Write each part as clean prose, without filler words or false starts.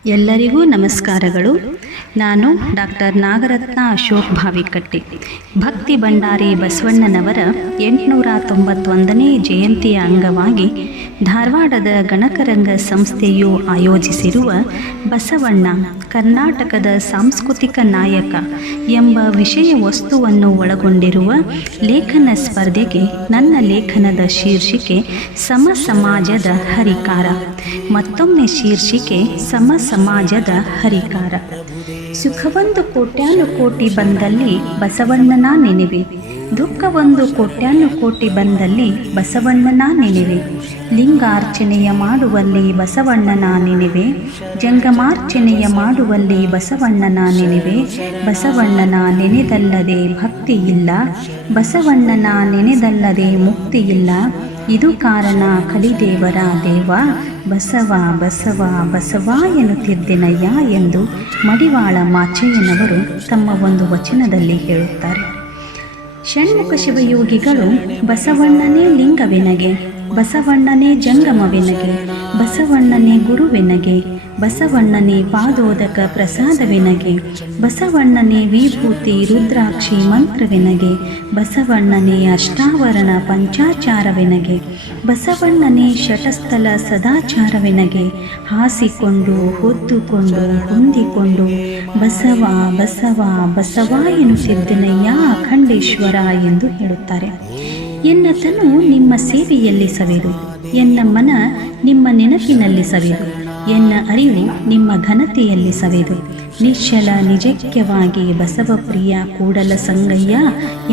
ಎಲ್ಲರಿಗೂ ನಮಸ್ಕಾರಗಳು. ನಾನು ಡಾಕ್ಟರ್ ನಾಗರತ್ನ ಅಶೋಕ್ ಭಾವಿಕಟ್ಟಿ. ಭಕ್ತಿ ಭಂಡಾರಿ ಬಸವಣ್ಣನವರ 891ನೇ ಜಯಂತಿಯ ಅಂಗವಾಗಿ ಧಾರವಾಡದ ಗಣಕರಂಗ ಸಂಸ್ಥೆಯು ಆಯೋಜಿಸಿರುವ ಬಸವಣ್ಣ ಕರ್ನಾಟಕದ ಸಾಂಸ್ಕೃತಿಕ ನಾಯಕ ಎಂಬ ವಿಷಯ ವಸ್ತುವನ್ನು ಒಳಗೊಂಡಿರುವ ಲೇಖನ ಸ್ಪರ್ಧೆಗೆ ನನ್ನ ಲೇಖನದ ಶೀರ್ಷಿಕೆ ಸಮ ಸಮಾಜದ ಹರಿಕಾರ. ಮತ್ತೊಮ್ಮೆ ಶೀರ್ಷಿಕೆ ಸಮ ಸಮಾಜದ ಹರಿಕಾರ. ಸುಖವೊಂದು ಕೋಟ್ಯಾನುಕೋಟಿ ಬಂದಲ್ಲಿ ಬಸವಣ್ಣನ ನೆನೆವೆ, ದುಃಖವೊಂದು ಕೋಟ್ಯಾನುಕೋಟಿ ಬಂದಲ್ಲಿ ಬಸವಣ್ಣನ ನೆನೆವೆ. ಲಿಂಗಾರ್ಚನೆಯ ಮಾಡುವಲ್ಲಿ ಬಸವಣ್ಣನ ನೆನೆವೆ, ಜಂಗಮಾರ್ಚನೆಯ ಮಾಡುವಲ್ಲಿ ಬಸವಣ್ಣನ ನೆನೆವೆ. ಬಸವಣ್ಣನ ನೆನೆದಲ್ಲದೆ ಭಕ್ತಿ ಇಲ್ಲ, ಬಸವಣ್ಣನ ನೆನೆದಲ್ಲದೆ ಮುಕ್ತಿ ಇಲ್ಲ. ಇದು ಕಾರಣ ಕಲಿದೇವರ ದೇವ, ಬಸವ ಬಸವ ಬಸವ ಎನ್ನುತ್ತಿದ್ದೆನಯ್ಯ ಎಂದು ಮಡಿವಾಳ ಮಾಚಯ್ಯನವರು ತಮ್ಮ ಒಂದು ವಚನದಲ್ಲಿ ಹೇಳುತ್ತಾರೆ. ಷಣ್ಮುಖ ಶಿವಯೋಗಿಗಳು ಬಸವಣ್ಣನೇ ಲಿಂಗವೆನಗೆ, ಬಸವಣ್ಣನೇ ಜಂಗಮವೆನಗೆ, ಬಸವಣ್ಣನೇ ಗುರುವೆನಗೆ, ಬಸವಣ್ಣನೇ ಪಾದೋದಕ ಪ್ರಸಾದವೆನಗೆ, ಬಸವಣ್ಣನೇ ವಿಭೂತಿ ರುದ್ರಾಕ್ಷಿ ಮಂತ್ರವೆನಗೆ, ಬಸವಣ್ಣನೇ ಅಷ್ಟಾವರಣ ಪಂಚಾಚಾರವೆನಗೆ, ಬಸವಣ್ಣನೇ ಶಟಸ್ಥಲ ಸದಾಚಾರವೆನಗೆ. ಹಾಸಿಕೊಂಡು ಹೊದ್ದುಕೊಂಡು ಹೊಂದಿಕೊಂಡು ಬಸವ ಬಸವ ಬಸವ ಎನ್ನುತ್ತಿದ್ದೆನಯ್ಯ ಅಖಂಡೇಶ್ವರ ಎಂದು ಹೇಳುತ್ತಾರೆ. ಎನ್ನ ತನು ನಿಮ್ಮ ಸೇವೆಯಲ್ಲಿ ಸವೆದು, ಎನ್ನ ಮನ ನಿಮ್ಮ ನೆನಪಿನಲ್ಲಿ ಸವೆದು, ಎನ್ನ ಅರಿವು ನಿಮ್ಮ ಘನತೆಯಲ್ಲಿ ಸವೆದು, ನಿಶ್ಚಲ ನಿಜಕ್ಯವಾಗಿ ಬಸವಪ್ರಿಯ ಕೂಡಲ ಸಂಗಯ್ಯ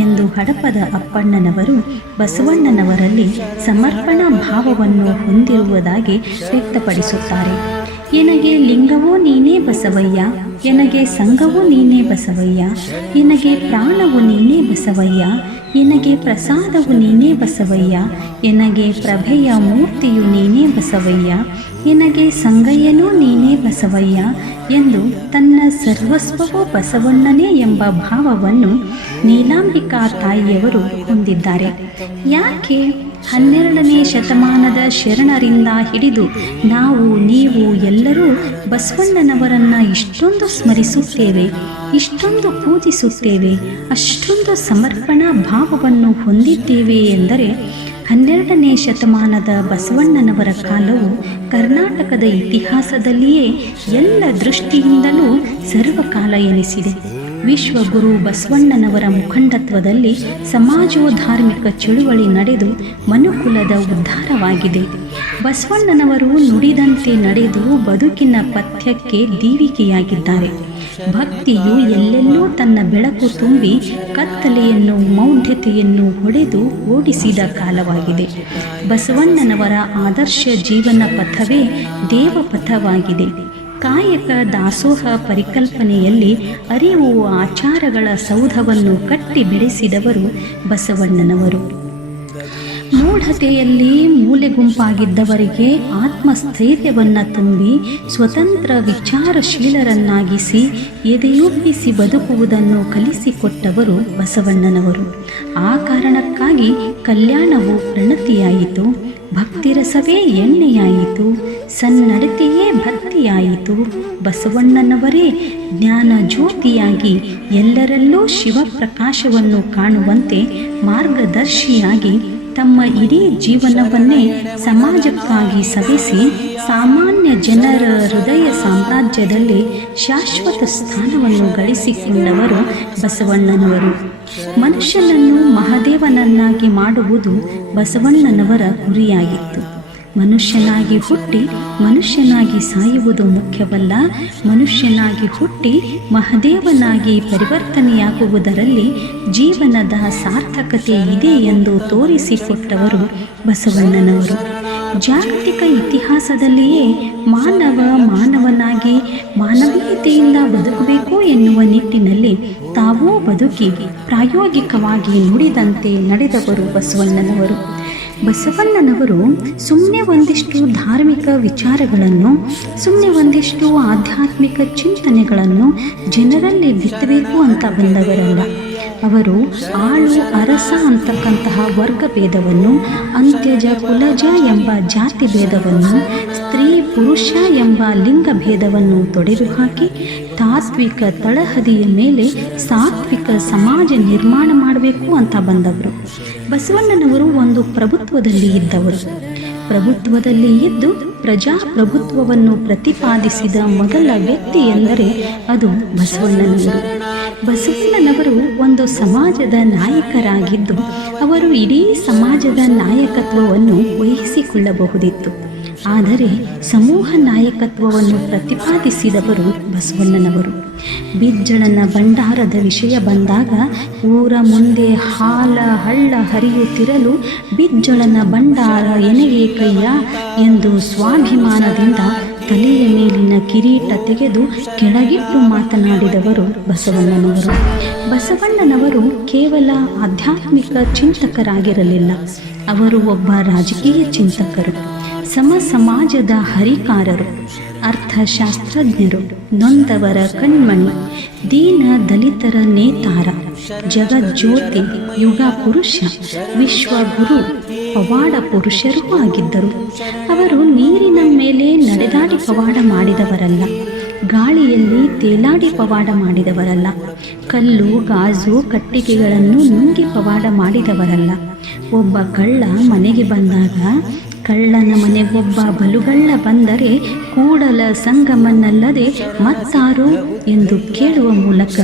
ಎಂದು ಹಡಪದ ಅಪ್ಪಣ್ಣನವರು ಬಸವಣ್ಣನವರಲ್ಲಿ ಸಮರ್ಪಣಾ ಭಾವವನ್ನು ಹೊಂದಿರುವುದಾಗಿ ವ್ಯಕ್ತಪಡಿಸುತ್ತಾರೆ. ಎನಗೆ ಲಿಂಗವೂ ನೀನೇ ಬಸವಯ್ಯ, ಎನಗೆ ಸಂಘವೂ ನೀನೇ ಬಸವಯ್ಯ, ಎನಗೆ ಪ್ರಾಣವು ನೀನೇ ಬಸವಯ್ಯ, ಎನಗೆ ಪ್ರಸಾದವು ನೀನೇ ಬಸವಯ್ಯ, ಎನಗೆ ಪ್ರಭೆಯ ಮೂರ್ತಿಯು ನೀನೇ ಬಸವಯ್ಯ, ಎನಗೆ ಸಂಗಯ್ಯನೂ ನೀನೇ ಬಸವಯ್ಯ ಎಂದು ತನ್ನ ಸರ್ವಸ್ವವೂ ಬಸವಣ್ಣನೇ ಎಂಬ ಭಾವವನ್ನು ನೀಲಾಂಬಿಕಾ ತಾಯಿಯವರು ಹೊಂದಿದ್ದಾರೆ. ಯಾಕೆ 12ನೇ ಶತಮಾನದ ಶರಣರಿಂದ ಹಿಡಿದು ನಾವು ನೀವು ಎಲ್ಲರೂ ಬಸವಣ್ಣನವರನ್ನು ಇಷ್ಟೊಂದು ಸ್ಮರಿಸುತ್ತೇವೆ, ಇಷ್ಟೊಂದು ಪೂಜಿಸುತ್ತೇವೆ, ಅಷ್ಟೊಂದು ಸಮರ್ಪಣಾ ಭಾವವನ್ನು ಹೊಂದಿದ್ದೇವೆ ಎಂದರೆ 12ನೇ ಶತಮಾನದ ಬಸವಣ್ಣನವರ ಕಾಲವು ಕರ್ನಾಟಕದ ಇತಿಹಾಸದಲ್ಲಿಯೇ ಎಲ್ಲ ದೃಷ್ಟಿಯಿಂದಲೂ ಸರ್ವಕಾಲ ಎನಿಸಿದೆ. ವಿಶ್ವಗುರು ಬಸವಣ್ಣನವರ ಮುಖಂಡತ್ವದಲ್ಲಿ ಸಮಾಜೋಧಾರ್ಮಿಕ ಚಳುವಳಿ ನಡೆದು ಮನುಕುಲದ ಉದ್ಧಾರವಾಗಿದೆ. ಬಸವಣ್ಣನವರು ನುಡಿದಂತೆ ನಡೆದು ಬದುಕಿನ ಪಥ್ಯಕ್ಕೆ ದೀವಿಕೆಯಾಗಿದ್ದಾರೆ. ಭಕ್ತಿಯು ಎಲ್ಲೆಲ್ಲೂ ತನ್ನ ಬೆಳಕು ತುಂಬಿ ಕತ್ತಲೆಯನ್ನು ಮೌಢ್ಯತೆಯನ್ನು ಹೊಡೆದು ಓಡಿಸಿದ ಕಾಲವಾಗಿದೆ. ಬಸವಣ್ಣನವರ ಆದರ್ಶ ಜೀವನ ಪಥವೇ ದೇವಪಥವಾಗಿದೆ. ಕಾಯಕ ದಾಸೋಹ ಪರಿಕಲ್ಪನೆಯಲ್ಲಿ ಅರಿವು ಆಚಾರಗಳ ಸೌಧವನ್ನು ಕಟ್ಟಿ ಬೆಳೆಸಿದವರು ಬಸವಣ್ಣನವರು. ಮೂಢತೆಯಲ್ಲಿ ಮೂಲೆಗುಂಪಾಗಿದ್ದವರಿಗೆ ಆತ್ಮಸ್ಥೈರ್ಯವನ್ನು ತುಂಬಿ ಸ್ವತಂತ್ರ ವಿಚಾರಶೀಲರನ್ನಾಗಿಸಿ ಎದೆಯುಬ್ಬಿಸಿ ಬದುಕುವುದನ್ನು ಕಲಿಸಿಕೊಟ್ಟವರು ಬಸವಣ್ಣನವರು. ಆ ಕಾರಣಕ್ಕಾಗಿ ಕಲ್ಯಾಣವು ಪ್ರಣತಿಯಾಯಿತು, ಭಕ್ತಿರಸವೇ ಎಣ್ಣೆಯಾಯಿತು, ಸನ್ನಡತೆಯೇ ಭಕ್ತಿಯಾಯಿತು. ಬಸವಣ್ಣನವರೇ ಜ್ಞಾನ ಜ್ಯೋತಿಯಾಗಿ ಎಲ್ಲರಲ್ಲೂ ಶಿವಪ್ರಕಾಶವನ್ನು ಕಾಣುವಂತೆ ಮಾರ್ಗದರ್ಶಿಯಾಗಿ ತಮ್ಮ ಇಡೀ ಜೀವನವನ್ನೇ ಸಮಾಜಕ್ಕಾಗಿ ಸವೆಸಿ ಸಾಮಾನ್ಯ ಜನರ ಹೃದಯ ಸಾಮ್ರಾಜ್ಯದಲ್ಲಿ ಶಾಶ್ವತ ಸ್ಥಾನವನ್ನು ಗಳಿಸಿಕೊಂಡವರು ಬಸವಣ್ಣನವರು. ಮನುಷ್ಯನನ್ನು ಮಹಾದೇವನನ್ನಾಗಿ ಮಾಡುವುದು ಬಸವಣ್ಣನವರ ಗುರಿಯಾಗಿತ್ತು. ಮನುಷ್ಯನಾಗಿ ಹುಟ್ಟಿ ಮನುಷ್ಯನಾಗಿ ಸಾಯುವುದು ಮುಖ್ಯವಲ್ಲ, ಮನುಷ್ಯನಾಗಿ ಹುಟ್ಟಿ ಮಹಾದೇವನಾಗಿ ಪರಿವರ್ತನೆಯಾಗುವುದರಲ್ಲಿ ಜೀವನದ ಸಾರ್ಥಕತೆ ಇದೆ ಎಂದು ತೋರಿಸಿಕೊಟ್ಟವರು ಬಸವಣ್ಣನವರು. ಜಾಗತಿಕ ಇತಿಹಾಸದಲ್ಲಿಯೇ ಮಾನವನಾಗಿ ಮಾನವೀಯತೆಯಿಂದ ಬದುಕಬೇಕು ಎನ್ನುವ ನಿಟ್ಟಿನಲ್ಲಿ ತಾವೂ ಬದುಕಿ ಪ್ರಾಯೋಗಿಕವಾಗಿ ನುಡಿದಂತೆ ನಡೆದವರು ಬಸವಣ್ಣನವರು. ಬಸವಣ್ಣನವರು ಸುಮ್ಮನೆ ಒಂದಿಷ್ಟು ಧಾರ್ಮಿಕ ವಿಚಾರಗಳನ್ನು, ಸುಮ್ಮನೆ ಒಂದಿಷ್ಟು ಆಧ್ಯಾತ್ಮಿಕ ಚಿಂತನೆಗಳನ್ನು ಜನರಲ್ಲಿ ಬಿತ್ತಬೇಕು ಅಂತ ಬಂದವರಲ್ಲ. ಅವರು ಆಳು ಅರಸ ಅಂತಕ್ಕಂತಹ ವರ್ಗ ಭೇದವನ್ನು, ಅಂತ್ಯಜ ಕುಲಜ ಎಂಬ ಜಾತಿ ಭೇದವನ್ನು, ಸ್ತ್ರೀ ಪುರುಷ ಎಂಬ ಲಿಂಗಭೇದವನ್ನು ತೊಡೆದುಹಾಕಿ ತಾತ್ವಿಕ ತಳಹದಿಯ ಮೇಲೆ ಸಾತ್ವಿಕ ಸಮಾಜ ನಿರ್ಮಾಣ ಮಾಡಬೇಕು ಅಂತ ಬಂದವರು. ಬಸವಣ್ಣನವರು ಒಂದು ಪ್ರಭುತ್ವದಲ್ಲಿ ಇದ್ದವರು. ಪ್ರಭುತ್ವದಲ್ಲಿ ಇದ್ದು ಪ್ರಜಾಪ್ರಭುತ್ವವನ್ನು ಪ್ರತಿಪಾದಿಸಿದ ಮೊದಲ ವ್ಯಕ್ತಿ ಎಂದರೆ ಅದು ಬಸವಣ್ಣನವರು. ಬಸವಣ್ಣನವರು ಒಂದು ಸಮಾಜದ ನಾಯಕರಾಗಿದ್ದು ಅವರು ಇಡೀ ಸಮಾಜದ ನಾಯಕತ್ವವನ್ನು ವಹಿಸಿಕೊಳ್ಳಬಹುದಿತ್ತು. ಆದರೆ ಸಮೂಹ ನಾಯಕತ್ವವನ್ನು ಪ್ರತಿಪಾದಿಸಿದವರು ಬಸವಣ್ಣನವರು. ಬಿಜ್ಜಳನ ಭಂಡಾರದ ವಿಷಯ ಬಂದಾಗ ಊರ ಮುಂದೆ ಹಳ್ಳ ಹರಿಯುತ್ತಿರಲು ಬಿಜ್ಜಳನ ಭಂಡಾರ ಎನೆಗೆ ಕೈಯ ಎಂದು ಸ್ವಾಭಿಮಾನದಿಂದ ತಲೆಯ ಮೇಲಿನ ಕಿರೀಟ ತೆಗೆದು ಕೆಳಗಿಟ್ಟು ಮಾತನಾಡಿದವರು ಬಸವಣ್ಣನವರು. ಬಸವಣ್ಣನವರು ಕೇವಲ ಆಧ್ಯಾತ್ಮಿಕ ಚಿಂತಕರಾಗಿರಲಿಲ್ಲ, ಅವರು ಒಬ್ಬ ರಾಜಕೀಯ ಚಿಂತಕರು, ಸಮಾಜದ ಹರಿಕಾರರು, ಅರ್ಥಶಾಸ್ತ್ರಜ್ಞರು, ನೊಂದವರ ಕಣ್ಮಣಿ, ದೀನ ದಲಿತರ ನೇತಾರ, ಜಗಜ್ಯೋತಿ, ಯುಗ ಪುರುಷ, ವಿಶ್ವಗುರು, ಪವಾಡ ಪುರುಷರೂ ಆಗಿದ್ದರು. ಅವರು ನೀರಿನ ಮೇಲೆ ನಡೆದಾಡಿ ಪವಾಡ ಮಾಡಿದವರಲ್ಲ, ಗಾಳಿಯಲ್ಲಿ ತೇಲಾಡಿ ಪವಾಡ ಮಾಡಿದವರಲ್ಲ, ಕಲ್ಲು ಗಾಜು ಕಟ್ಟಿಗೆಗಳನ್ನು ನುಂಗಿ ಪವಾಡ ಮಾಡಿದವರಲ್ಲ. ಒಬ್ಬ ಕಳ್ಳ ಮನೆಗೆ ಬಂದಾಗ ಕಳ್ಳನ ಮನೆಗೊಬ್ಬ ಬಲುಗಳ್ಳ ಬಂದರೆ ಕೂಡಲ ಸಂಗಮನಲ್ಲದೆ ಮತ್ತಾರು ಎಂದು ಕೇಳುವ ಮೂಲಕ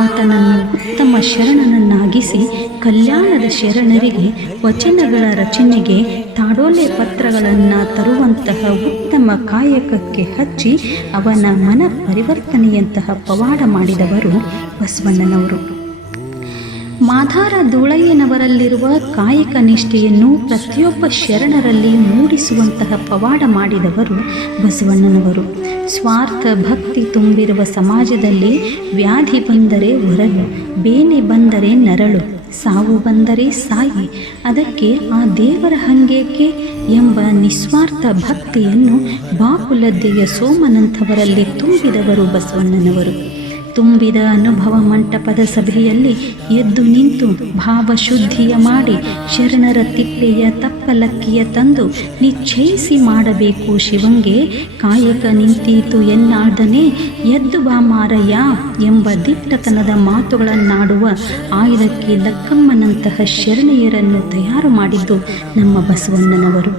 ಆತನನ್ನು ಉತ್ತಮ ಶರಣನನ್ನಾಗಿಸಿ ಕಲ್ಯಾಣದ ಶರಣರಿಗೆ ವಚನಗಳ ರಚನೆಗೆ ತಾಡೋಲೆ ಪತ್ರಗಳನ್ನು ತರುವಂತಹ ಉತ್ತಮ ಕಾಯಕಕ್ಕೆ ಹಚ್ಚಿ ಅವನ ಮನ ಪರಿವರ್ತನೆಯಂತಹ ಪವಾಡ ಮಾಡಿದವರು ಬಸವಣ್ಣನವರು. ಮಾದಾರ ಧೂಳಯ್ಯನವರಲ್ಲಿರುವ ಕಾಯಕ ನಿಷ್ಠೆಯನ್ನು ಪ್ರತಿಯೊಬ್ಬ ಶರಣರಲ್ಲಿ ಮೂಡಿಸುವಂತಹ ಪವಾಡ ಮಾಡಿದವರು ಬಸವಣ್ಣನವರು. ಸ್ವಾರ್ಥ ಭಕ್ತಿ ತುಂಬಿರುವ ಸಮಾಜದಲ್ಲಿ ವ್ಯಾಧಿ ಬಂದರೆ ಹೊರಲು, ಬೇನೆ ಬಂದರೆ ನರಳು, ಸಾವು ಬಂದರೆ ಸಾಯಿ, ಅದಕ್ಕೆ ಆ ದೇವರ ಹಂಗೇಕೆ ಎಂಬ ನಿಸ್ವಾರ್ಥ ಭಕ್ತಿಯನ್ನು ಬಾಪುಲದ್ದೆಯ ಸೋಮನಂಥವರಲ್ಲಿ ತುಂಬಿದವರು ಬಸವಣ್ಣನವರು. ತುಂಬಿದ ಅನುಭವ ಮಂಟಪದ ಸಭೆಯಲ್ಲಿ ಎದ್ದು ನಿಂತು ಭಾವಶುದ್ಧಿಯ ಮಾಡಿ ಶರಣರ ತಿಪ್ಪೆಯ ತಪ್ಪಲಕ್ಕಿಯ ತಂದು ನಿಶ್ಚಯಿಸಿ ಮಾಡಬೇಕು ಶಿವಂಗೆ ಕಾಯಕ ನಿಂತೀತು ಎನ್ನಾದನೆ ಎದ್ದು ಬಾ ಮಾರಯ್ಯ ಎಂಬ ದಿಟ್ಟತನದ ಮಾತುಗಳನ್ನಾಡುವ ಆಯ್ದಕ್ಕೆ ಲಕ್ಕಮ್ಮನಂತಹ ಶರಣೆಯರನ್ನು ತಯಾರು ಮಾಡಿದ್ದು ನಮ್ಮ ಬಸವಣ್ಣನವರು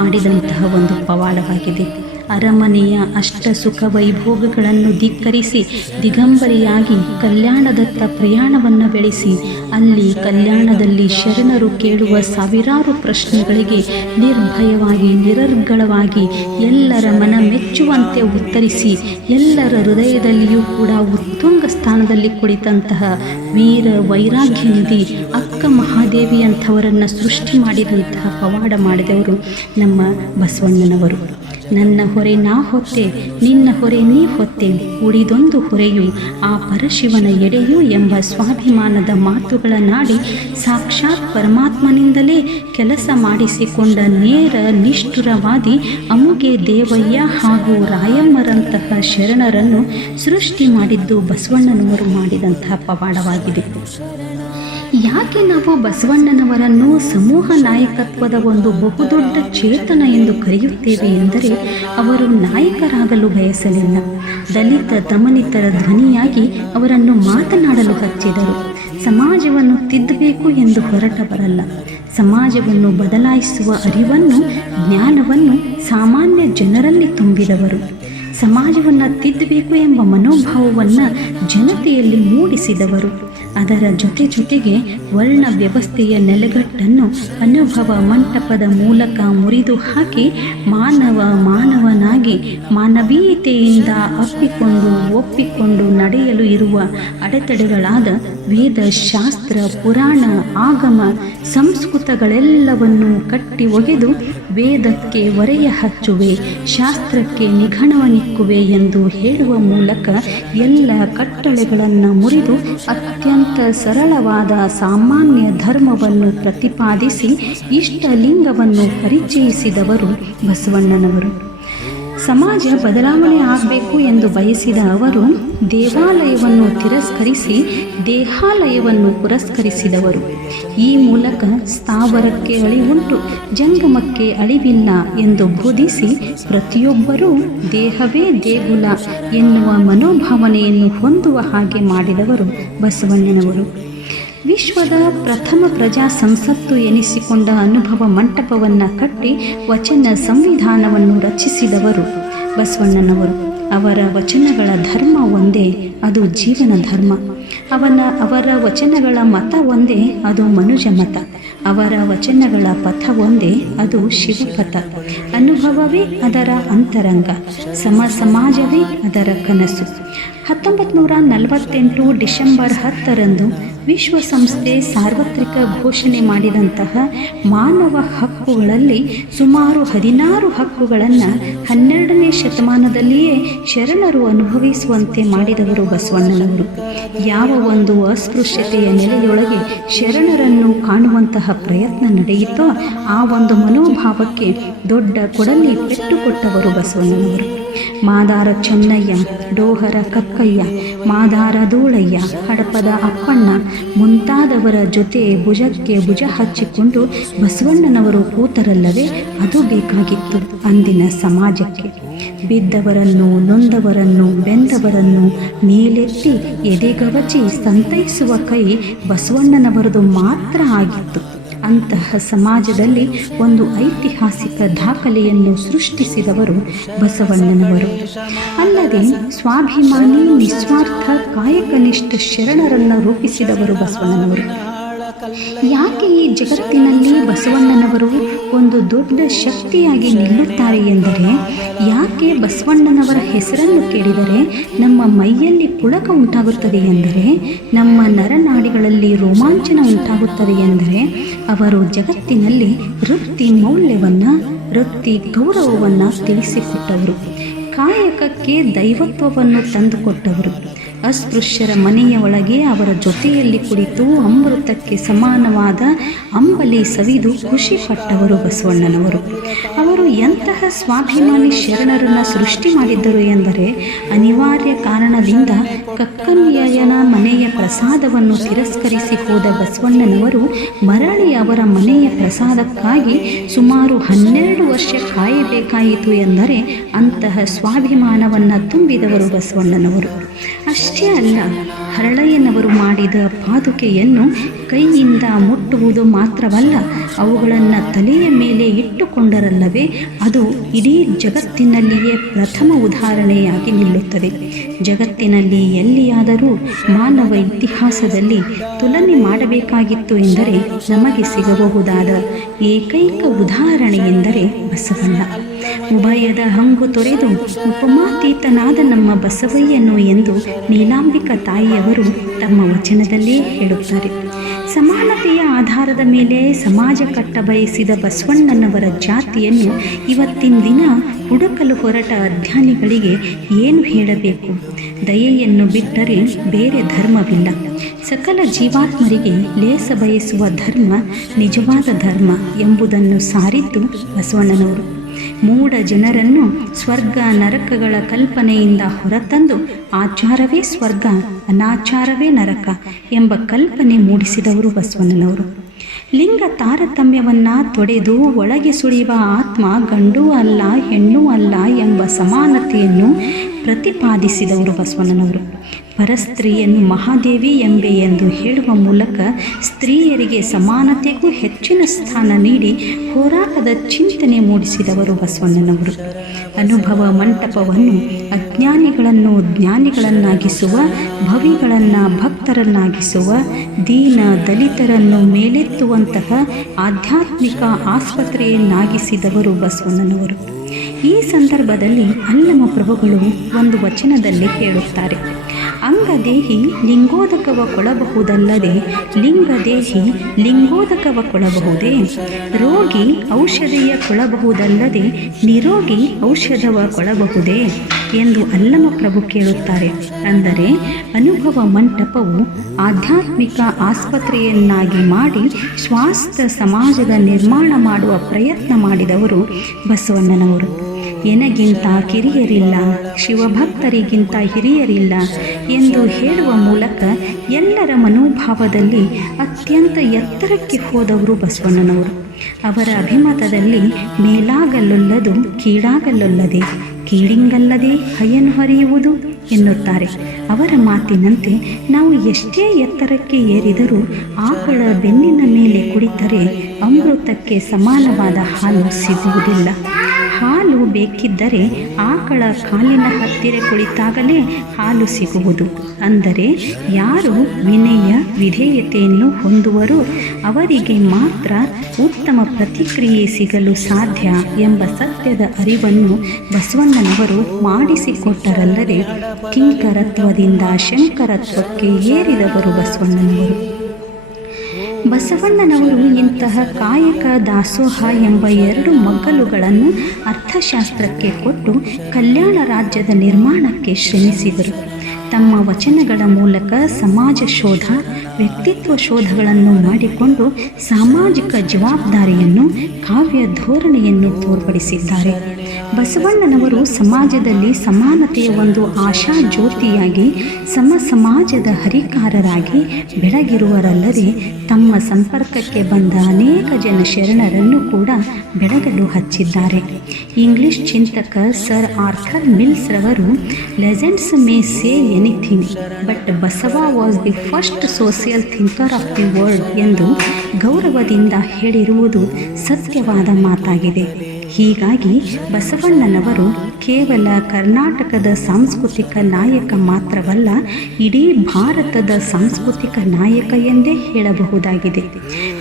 ಮಾಡಿದಂತಹ ಒಂದು ಪವಾಡವಾಗಿದೆ. ಅರಮನೆಯ ಅಷ್ಟ ಸುಖ ವೈಭೋಗಗಳನ್ನು ಧಿಕ್ಕರಿಸಿ ದಿಗಂಬರಿಯಾಗಿ ಕಲ್ಯಾಣದತ್ತ ಪ್ರಯಾಣವನ್ನು ಬೆಳೆಸಿ ಅಲ್ಲಿ ಕಲ್ಯಾಣದಲ್ಲಿ ಶರಣರು ಕೇಳುವ ಸಾವಿರಾರು ಪ್ರಶ್ನೆಗಳಿಗೆ ನಿರ್ಭಯವಾಗಿ ನಿರರ್ಗಳವಾಗಿ ಎಲ್ಲರ ಮನ ಮೆಚ್ಚುವಂತೆ ಉತ್ತರಿಸಿ ಎಲ್ಲರ ಹೃದಯದಲ್ಲಿಯೂ ಕೂಡ ಉತ್ತುಂಗ ಸ್ಥಾನದಲ್ಲಿ ಕುಳಿತಂತಹ ವೀರ ವೈರಾಗ್ಯ ನಿಧಿ ಅಕ್ಕ ಮಹಾದೇವಿಯಂಥವರನ್ನು ಸೃಷ್ಟಿ ಮಾಡಿದಂತಹ ಪವಾಡ ಮಾಡಿದವರು ನಮ್ಮ ಬಸವಣ್ಣನವರು. ನನ್ನ ಹೊರೆ ನಾ ಹೊತ್ತೆ, ನಿನ್ನ ಹೊರೆ ನೀ ಹೊತ್ತೆ, ಉಳಿದೊಂದು ಹೊರೆಯು ಆ ಪರಶಿವನ ಎಡೆಯು ಎಂಬ ಸ್ವಾಭಿಮಾನದ ಮಾತುಗಳನ್ನಾಡಿ ಸಾಕ್ಷಾತ್ ಪರಮಾತ್ಮನಿಂದಲೇ ಕೆಲಸ ಮಾಡಿಸಿಕೊಂಡ ನೇರ ನಿಷ್ಠುರವಾದಿ ಅಮುಗೆ ದೇವಯ್ಯ ಹಾಗೂ ರಾಯಮ್ಮರಂತಹ ಶರಣರನ್ನು ಸೃಷ್ಟಿ ಮಾಡಿದ್ದು ಬಸವಣ್ಣನವರು ಮಾಡಿದಂತಹ ಪವಾಡವಾಗಿದೆ. ಯಾಕೆ ನಾವು ಬಸವಣ್ಣನವರನ್ನು ಸಮೂಹ ನಾಯಕತ್ವದ ಒಂದು ಬಹುದೊಡ್ಡ ಚೇತನ ಎಂದು ಕರೆಯುತ್ತೇವೆ ಎಂದರೆ ಅವರು ನಾಯಕರಾಗಲು ಬಯಸಲಿಲ್ಲ. ದಲಿತ ದಮನಿತರ ಧ್ವನಿಯಾಗಿ ಅವರನ್ನು ಮಾತನಾಡಲು ಹಚ್ಚಿದರು. ಸಮಾಜವನ್ನು ತಿದ್ದಬೇಕು ಎಂದು ಹೊರಟವರಲ್ಲ, ಸಮಾಜವನ್ನು ಬದಲಾಯಿಸುವ ಅರಿವನ್ನು ಜ್ಞಾನವನ್ನು ಸಾಮಾನ್ಯ ಜನರಲ್ಲಿ ತುಂಬಿದವರು. ಸಮಾಜವನ್ನು ತಿದ್ದಬೇಕು ಎಂಬ ಮನೋಭಾವವನ್ನು ಜನತೆಯಲ್ಲಿ ಮೂಡಿಸಿದವರು. ಅದರ ಜೊತೆಗೆ ವರ್ಣ ವ್ಯವಸ್ಥೆಯ ನೆಲೆಗಟ್ಟನ್ನು ಅನುಭವ ಮಂಟಪದ ಮೂಲಕ ಮುರಿದು ಹಾಕಿ ಮಾನವನಾಗಿ ಮಾನವೀಯತೆಯಿಂದ ಒಪ್ಪಿಕೊಂಡು ನಡೆಯಲು ಇರುವ ಅಡೆತಡೆಗಳಾದ ವೇದ ಶಾಸ್ತ್ರ ಪುರಾಣ ಆಗಮ ಸಂಸ್ಕೃತಗಳೆಲ್ಲವನ್ನು ಕಟ್ಟಿ ಒಗೆದು ವೇದಕ್ಕೆ ಒರೆಯ ಹಚ್ಚುವೆ, ಶಾಸ್ತ್ರಕ್ಕೆ ನಿಘಣವನಿಕ್ಕುವೆ ಎಂದು ಹೇಳುವ ಮೂಲಕ ಎಲ್ಲ ಕಟ್ಟಳೆಗಳನ್ನು ಮುರಿದು ಅತ್ಯಂತ ಸರಳವಾದ ಸಾಮಾನ್ಯ ಧರ್ಮವನ್ನು ಪ್ರತಿಪಾದಿಸಿ ಇಷ್ಟಲಿಂಗವನ್ನು ಪರಿಚಯಿಸಿದವರು ಬಸವಣ್ಣನವರು. ಸಮಾಜ ಬದಲಾವಣೆ ಆಗಬೇಕು ಎಂದು ಬಯಸಿದ ಅವರು ದೇವಾಲಯವನ್ನು ತಿರಸ್ಕರಿಸಿ ದೇಹಾಲಯವನ್ನು ಪುರಸ್ಕರಿಸಿದವರು. ಈ ಮೂಲಕ ಸ್ಥಾವರಕ್ಕೆ ಅಳಿವುಂಟು, ಜಂಗಮಕ್ಕೆ ಅಳಿವಿಲ್ಲ ಎಂದು ಬೋಧಿಸಿ ಪ್ರತಿಯೊಬ್ಬರೂ ದೇಹವೇ ದೇಗುಲ ಎನ್ನುವ ಮನೋಭಾವನೆಯನ್ನು ಹೊಂದುವ ಹಾಗೆ ಮಾಡಿದವರು ಬಸವಣ್ಣನವರು. ವಿಶ್ವದ ಪ್ರಥಮ ಪ್ರಜಾ ಸಂಸತ್ತು ಎನಿಸಿಕೊಂಡ ಅನುಭವ ಮಂಟಪವನ್ನು ಕಟ್ಟಿ ವಚನ ಸಂವಿಧಾನವನ್ನು ರಚಿಸಿದವರು ಬಸವಣ್ಣನವರು. ಅವರ ವಚನಗಳ ಧರ್ಮ ಒಂದೇ, ಅದು ಜೀವನ ಧರ್ಮ. ಅವರ ವಚನಗಳ ಮತ ಒಂದೇ, ಅದು ಮನುಜ ಮತ. ಅವರ ವಚನಗಳ ಪಥ ಒಂದೇ, ಅದು ಶಿವಪಥ. ಅನುಭವವೇ ಅದರ ಅಂತರಂಗ, ಸಮಾಜವೇ ಅದರ ಕನಸು. 1948 ಡಿಸೆಂಬರ್ 10ರಂದು ವಿಶ್ವಸಂಸ್ಥೆ ಸಾರ್ವತ್ರಿಕ ಘೋಷಣೆ ಮಾಡಿದಂತಹ ಮಾನವ ಹಕ್ಕುಗಳಲ್ಲಿ ಸುಮಾರು 16 ಹಕ್ಕುಗಳನ್ನು 12ನೇ ಶತಮಾನದಲ್ಲಿಯೇ ಶರಣರು ಅನುಭವಿಸುವಂತೆ ಮಾಡಿದವರು ಬಸವಣ್ಣನವರು. ಯಾವ ಒಂದು ಅಸ್ಪೃಶ್ಯತೆಯ ನೆಲೆಯೊಳಗೆ ಶರಣರನ್ನು ಕಾಣುವಂತಹ ಪ್ರಯತ್ನ ನಡೆಯಿತೋ ಆ ಒಂದು ಮನೋಭಾವಕ್ಕೆ ದೊಡ್ಡ ಕೊಡಲಿ ಪೆಟ್ಟು ಕೊಟ್ಟವರು ಬಸವಣ್ಣನವರು. ಮಾದಾರ ಚೆನ್ನಯ್ಯ, ಡೋಹರ ಕಕ್ಕಯ್ಯ, ಮಾದಾರ ಧೂಳಯ್ಯ, ಹಡಪದ ಅಪ್ಪಣ್ಣ ಮುಂತಾದವರ ಜೊತೆ ಭುಜಕ್ಕೆ ಭುಜ ಹಚ್ಚಿಕೊಂಡು ಬಸವಣ್ಣನವರು ಕೂತರಲ್ಲವೇ ಅದು ಬೇಕಾಗಿತ್ತು ಅಂದಿನ ಸಮಾಜಕ್ಕೆ. ಬಿದ್ದವರನ್ನು, ನೊಂದವರನ್ನು, ಬೆಂದವರನ್ನು ಮೇಲೆತ್ತಿ ಎದೆಗವಚಿ ಸಂತೈಸುವ ಕೈ ಬಸವಣ್ಣನವರದು ಮಾತ್ರ ಆಗಿತ್ತು. ಅಂತಹ ಸಮಾಜದಲ್ಲಿ ಒಂದು ಐತಿಹಾಸಿಕ ದಾಖಲೆಯನ್ನು ಸೃಷ್ಟಿಸಿದವರು ಬಸವಣ್ಣನವರು. ಅಲ್ಲದೆ ಸ್ವಾಭಿಮಾನಿ, ನಿಸ್ವಾರ್ಥ, ಕಾಯಕನಿಷ್ಠ ಶರಣರನ್ನು ರೂಪಿಸಿದವರು ಬಸವಣ್ಣನವರು. ಯಾಕೆ ಈ ಜಗತ್ತಿನಲ್ಲಿ ಬಸವಣ್ಣನವರು ಒಂದು ದೊಡ್ಡ ಶಕ್ತಿಯಾಗಿ ನಿಲ್ಲುತ್ತಾರೆ ಎಂದರೆ, ಯಾಕೆ ಬಸವಣ್ಣನವರ ಹೆಸರನ್ನು ಕೇಳಿದರೆ ನಮ್ಮ ಮೈಯಲ್ಲಿ ಪುಳಕ ಉಂಟಾಗುತ್ತದೆ ಎಂದರೆ, ನಮ್ಮ ನರನಾಡಿಗಳಲ್ಲಿ ರೋಮಾಂಚನ ಉಂಟಾಗುತ್ತದೆ ಎಂದರೆ, ಅವರು ಜಗತ್ತಿನಲ್ಲಿ ವೃತ್ತಿ ಮೌಲ್ಯವನ್ನು, ವೃತ್ತಿ ಗೌರವವನ್ನು ತಿಳಿಸಿಕೊಟ್ಟವರು. ಕಾಯಕಕ್ಕೆ ದೈವತ್ವವನ್ನು ತಂದುಕೊಟ್ಟವರು. ಅಸ್ಪೃಶ್ಯರ ಮನೆಯ ಒಳಗೆ ಅವರ ಜೊತೆಯಲ್ಲಿ ಕುಳಿತು ಅಮೃತಕ್ಕೆ ಸಮಾನವಾದ ಅಂಬಲಿ ಸವಿದು ಖುಷಿ ಪಟ್ಟವರು ಬಸವಣ್ಣನವರು. ಅವರು ಎಂತಹ ಸ್ವಾಭಿಮಾನಿ ಶರಣರನ್ನು ಸೃಷ್ಟಿ ಮಾಡಿದ್ದರು ಎಂದರೆ, ಅನಿವಾರ್ಯ ಕಾರಣದಿಂದ ಕಕ್ಕನಿಯನ ಮನೆಯ ಪ್ರಸಾದವನ್ನು ತಿರಸ್ಕರಿಸಿ ಹೋದ ಬಸವಣ್ಣನವರು ಮರಳಿ ಅವರ ಮನೆಯ ಪ್ರಸಾದಕ್ಕಾಗಿ ಸುಮಾರು 12 ವರ್ಷ ಕಾಯಬೇಕಾಯಿತು ಎಂದರೆ ಅಂತಹ ಸ್ವಾಭಿಮಾನವನ್ನು ತುಂಬಿದವರು ಬಸವಣ್ಣನವರು. ಅಷ್ಟೇ ಅಲ್ಲ, ಹರಳಯ್ಯನವರು ಮಾಡಿದ ಪಾದುಕೆಯನ್ನು ಕೈಯಿಂದ ಮುಟ್ಟುವುದು ಮಾತ್ರವಲ್ಲ, ಅವುಗಳನ್ನು ತಲೆಯ ಮೇಲೆ ಇಟ್ಟುಕೊಂಡರಲ್ಲವೇ ಅದು ಇಡೀ ಜಗತ್ತಿನಲ್ಲಿಯೇ ಪ್ರಥಮ ಉದಾಹರಣೆಯಾಗಿ ನಿಲ್ಲುತ್ತದೆ. ಜಗತ್ತಿನಲ್ಲಿ ಎಲ್ಲಿಯಾದರೂ ಮಾನವ ಇತಿಹಾಸದಲ್ಲಿ ತುಲನೆ ಮಾಡಬೇಕಾಗಿತ್ತು ಎಂದರೆ ನಮಗೆ ಸಿಗಬಹುದಾದ ಏಕೈಕ ಉದಾಹರಣೆ ಎಂದರೆ ಬಸವಣ್ಣ. ಉಭಯದ ಹಂಗು ತೊರೆದು ಉಪಮಾತೀತನಾದ ನಮ್ಮ ಬಸವಯ್ಯನು ಎಂದು ನೀಲಾಂಬಿಕ ತಾಯಿಯವರು ತಮ್ಮ ವಚನದಲ್ಲೇ ಹೇಳುತ್ತಾರೆ. ಸಮಾನತೆಯ ಆಧಾರದ ಮೇಲೆ ಸಮಾಜ ಕಟ್ಟ ಬಯಸಿದ ಬಸವಣ್ಣನವರ ಜಾತಿಯನ್ನು ಇವತ್ತಿನ ದಿನ ಹುಡುಕಲು ಹೊರಟ ಅಜ್ಞಾನಿಗಳಿಗೆ ಏನು ಹೇಳಬೇಕು? ದಯೆಯನ್ನು ಬಿಟ್ಟರೆ ಬೇರೆ ಧರ್ಮವಿಲ್ಲ. ಸಕಲ ಜೀವಾತ್ಮರಿಗೆ ಲೇಸ ಬಯಸುವ ಧರ್ಮ ನಿಜವಾದ ಧರ್ಮ ಎಂಬುದನ್ನು ಸಾರಿದ್ದು ಬಸವಣ್ಣನವರು. ಮೂಢ ಜನರನ್ನು ಸ್ವರ್ಗ ನರಕಗಳ ಕಲ್ಪನೆಯಿಂದ ಹೊರತಂದು ಆಚಾರವೇ ಸ್ವರ್ಗ, ಅನಾಚಾರವೇ ನರಕ ಎಂಬ ಕಲ್ಪನೆ ಮೂಡಿಸಿದವರು ಬಸವಣ್ಣನವರು. ಲಿಂಗ ತಾರತಮ್ಯವನ್ನು ತೊಡೆದು ಒಳಗೆ ಸುಳಿಯುವ ಆತ್ಮ ಗಂಡು ಅಲ್ಲ ಹೆಣ್ಣು ಅಲ್ಲ ಎಂಬ ಸಮಾನತೆಯನ್ನು ಪ್ರತಿಪಾದಿಸಿದವರು ಬಸವಣ್ಣನವರು. ಪರಸ್ತ್ರೀಯನ್ನು ಮಹಾದೇವಿ ಎಂಬೆ ಎಂದು ಹೇಳುವ ಮೂಲಕ ಸ್ತ್ರೀಯರಿಗೆ ಸಮಾನತೆಗೂ ಹೆಚ್ಚಿನ ಸ್ಥಾನ ನೀಡಿ ಹೋರಾಟದ ಚಿಂತನೆ ಮೂಡಿಸಿದವರು ಬಸವಣ್ಣನವರು. ಅನುಭವ ಮಂಟಪವನ್ನು ಅಜ್ಞಾನಿಗಳನ್ನು ಜ್ಞಾನಿಗಳನ್ನಾಗಿಸುವ, ಭವಿಗಳನ್ನು ಭಕ್ತರನ್ನಾಗಿಸುವ, ದೀನ ದಲಿತರನ್ನು ಮೇಲೆತ್ತುವಂತಹ ಆಧ್ಯಾತ್ಮಿಕ ಆಸ್ಪತ್ರೆಯನ್ನಾಗಿಸಿದವರು ಬಸವಣ್ಣನವರು. ಈ ಸಂದರ್ಭದಲ್ಲಿ ಅಲ್ಲಮ ಪ್ರಭುಗಳು ಒಂದು ವಚನದಲ್ಲಿ ಹೇಳುತ್ತಾರೆ, ಅಂಗದೇಹಿ ಲಿಂಗೋದಕವ ಕೊಳಬಹುದಲ್ಲದೆ ಲಿಂಗದೇಹಿ ಲಿಂಗೋದಕವ ಕೊಳಬಹುದೇ? ರೋಗಿ ಔಷಧಿಯ ಕೊಳಬಹುದಲ್ಲದೆ ನಿರೋಗಿ ಔಷಧವ ಕೊಳಬಹುದೇ ಎಂದು ಅಲ್ಲಮ ಪ್ರಭು ಕೇಳುತ್ತಾರೆ. ಅಂದರೆ ಅನುಭವ ಮಂಟಪವು ಆಧ್ಯಾತ್ಮಿಕ ಆಸ್ಪತ್ರೆಯನ್ನಾಗಿ ಮಾಡಿ ಸ್ವಾಸ್ಥ್ಯ ಸಮಾಜದ ನಿರ್ಮಾಣ ಮಾಡುವ ಪ್ರಯತ್ನ ಮಾಡಿದವರು ಬಸವಣ್ಣನವರು. ಎನಗಿಂತ ಕಿರಿಯರಿಲ್ಲ, ಶಿವಭಕ್ತರಿಗಿಂತ ಹಿರಿಯರಿಲ್ಲ ಎಂದು ಹೇಳುವ ಮೂಲಕ ಎಲ್ಲರ ಮನೋಭಾವದಲ್ಲಿ ಅತ್ಯಂತ ಎತ್ತರಕ್ಕೆ ಹೋದವರು ಬಸವಣ್ಣನವರು. ಅವರ ಅಭಿಮತದಲ್ಲಿ ಮೇಲಾಗಲೊಲ್ಲದು ಕೀಳಾಗಲೊಲ್ಲದೆ, ಕೀಳಿಂಗಲ್ಲದೆ ಹಯನು ಹರಿಯುವುದು ಎನ್ನುತ್ತಾರೆ. ಅವರ ಮಾತಿನಂತೆ ನಾವು ಎಷ್ಟೇ ಎತ್ತರಕ್ಕೆ ಏರಿದರೂ ಆಕಳ ಬೆನ್ನಿನ ಮೇಲೆ ಕುಳಿತರೆ ಅಮೃತಕ್ಕೆ ಸಮಾನವಾದ ಹಾಲು ಸಿಗುವುದಿಲ್ಲ. ಹಾಲು ಬೇಕಿದ್ದರೆ ಆಕಳ ಕಾಲಿನ ಹತ್ತಿರ ಕುಳಿತಾಗಲೇ ಹಾಲು ಸಿಗುವುದು. ಅಂದರೆ ಯಾರು ವಿನಯ ವಿಧೇಯತೆಯನ್ನು ಹೊಂದುವರೋ ಅವರಿಗೆ ಮಾತ್ರ ಉತ್ತಮ ಪ್ರತಿಕ್ರಿಯೆ ಸಿಗಲು ಸಾಧ್ಯ ಎಂಬ ಸತ್ಯದ ಅರಿವನ್ನು ಬಸವಣ್ಣನವರು ಮಾಡಿಸಿಕೊಟ್ಟರಲ್ಲದೆ ಕಿಂಕರತ್ವದಿಂದ ಶಂಕರತ್ವಕ್ಕೆ ಏರಿದವರು ಬಸವಣ್ಣನವರು. ಬಸವಣ್ಣನವರು ಇಂತಹ ಕಾಯಕ ದಾಸೋಹ ಎಂಬ 2 ಮಗ್ಗಲುಗಳನ್ನು ಅರ್ಥಶಾಸ್ತ್ರಕ್ಕೆ ಕೊಟ್ಟು ಕಲ್ಯಾಣ ರಾಜ್ಯದ ನಿರ್ಮಾಣಕ್ಕೆ ಶ್ರಮಿಸಿದರು. ತಮ್ಮ ವಚನಗಳ ಮೂಲಕ ಸಮಾಜ ಶೋಧ, ವ್ಯಕ್ತಿತ್ವ ಶೋಧಗಳನ್ನು ಮಾಡಿಕೊಂಡು ಸಾಮಾಜಿಕ ಜವಾಬ್ದಾರಿಯನ್ನು, ಕಾವ್ಯ ಧೋರಣೆಯನ್ನು ತೋರ್ಪಡಿಸಿದ್ದಾರೆ. ಬಸವಣ್ಣನವರು ಸಮಾಜದಲ್ಲಿ ಸಮಾನತೆಯ ಒಂದು ಆಶಾ ಜ್ಯೋತಿಯಾಗಿ ಸಮಾಜದ ಹರಿಕಾರರಾಗಿ ಬೆಳಗಿರುವರಲ್ಲದೆ ತಮ್ಮ ಸಂಪರ್ಕಕ್ಕೆ ಬಂದ ಅನೇಕ ಜನ ಶರಣರನ್ನು ಕೂಡ ಬೆಳಗಲು ಹಚ್ಚಿದ್ದಾರೆ. ಇಂಗ್ಲಿಷ್ ಚಿಂತಕ ಸರ್ ಆರ್ಥರ್ ಮಿಲ್ಸ್ ರವರು legends May say anything but Basava was the first social thinker of the world ಎಂದು ಗೌರವದಿಂದ ಹೇಳಿರುವುದು ಸತ್ಯವಾದ ಮಾತಾಗಿದೆ. ಹೀಗಾಗಿ ಬಸವಣ್ಣನವರು ಕೇವಲ ಕರ್ನಾಟಕದ ಸಾಂಸ್ಕೃತಿಕ ನಾಯಕ ಮಾತ್ರವಲ್ಲ, ಇಡೀ ಭಾರತದ ಸಾಂಸ್ಕೃತಿಕ ನಾಯಕ ಎಂದೇ ಹೇಳಬಹುದಾಗಿದೆ.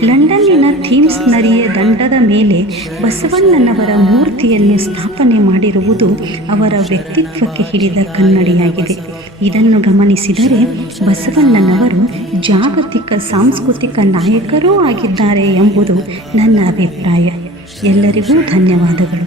ಲಂಡನ್ನಿನ ಥೀಮ್ಸ್ ನದಿಯ ದಂಡದ ಮೇಲೆ ಬಸವಣ್ಣನವರ ಮೂರ್ತಿಯನ್ನು ಸ್ಥಾಪನೆ ಮಾಡಿರುವುದು ಅವರ ವ್ಯಕ್ತಿತ್ವಕ್ಕೆ ಹಿಡಿದ ಕನ್ನಡಿಯಾಗಿದೆ. ಇದನ್ನು ಗಮನಿಸಿದರೆ ಬಸವಣ್ಣನವರು ಜಾಗತಿಕ ಸಾಂಸ್ಕೃತಿಕ ನಾಯಕರೂ ಆಗಿದ್ದಾರೆ ಎಂಬುದು ನನ್ನ ಅಭಿಪ್ರಾಯ. ಎಲ್ಲರಿಗೂ ಧನ್ಯವಾದಗಳು.